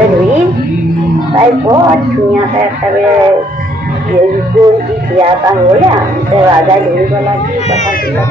beduin tay bosnya saya ya itu kelihatan ya saya ada dulu lagi pasal kita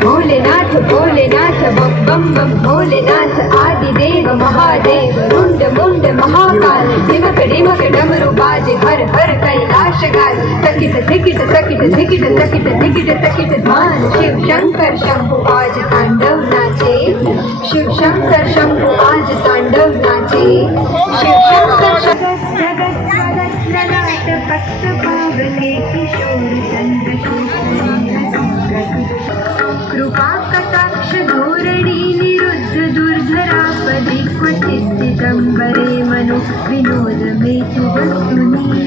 Bholenath Bholenath बम बम बम भोलेनाथ आदिदेव महादेव रुंड मुंड महाकाल धिमक डिमक डमरू बाज हर हर कैलाश गाज तकिट धिकिट तकिट धिकिट तकिट धिकिट तकिट ध्यान शिव शंकर शंभु आज तांडव नाचे शिव शंकर शंभु आज तांडव नाचे शिव शंकर जगत जगत ललाट भक्त पावने किशोर चंद्र कृपा कटाक्ष धोरणी निरुद्ध दुर्धरापदि क्वचित् दिगंबरे मनो विनोद मे तु वस्तुनि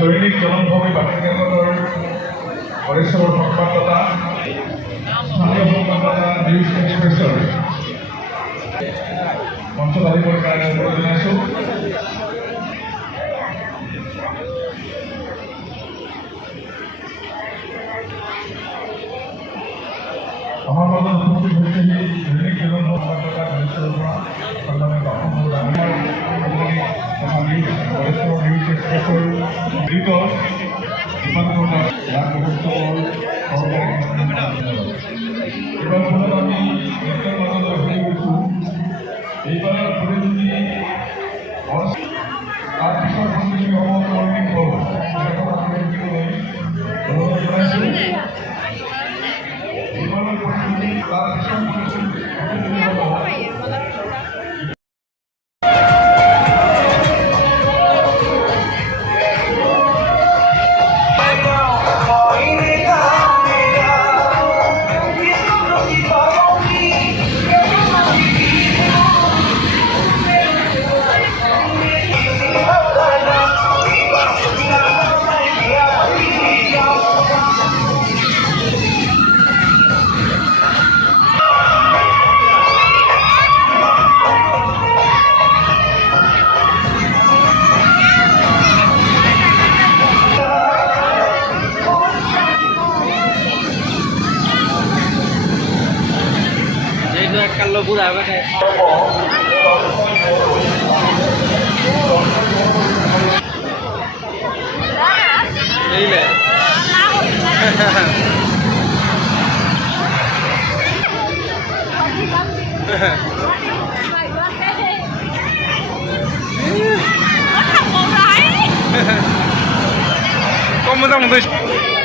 দৈনিক জনমভূমি বাতৰিকাকতৰ পৰিচৰ সংবাদদাতা স্থানীয় সংবাদদাতা নিউজ এক্সপ্ৰেছৰ মঞ্চত আহিবৰ কাৰণে অনুৰোধ জনাইছোঁ। আমাৰ মাজত উপস্থিত হৈছে দৈনিক জনমভূমি সংবাদদাতা পৰিচৰৰ পৰা সন্মানীয় বাপু নিউজ এক্সপ্ৰেছৰ এইবাৰ আমি নেতাৰ মাজলৈ হৈ গৈছোঁ। এইবাৰ যদি তাৰপিছত সন্মুখীন হ'ব কৰ্মী হ'ল অনুৰোধ জনাইছোঁ। এইবাৰৰ পৰিস্থিতি তাৰপিছত kalau pura apa kayak ini deh Kok mau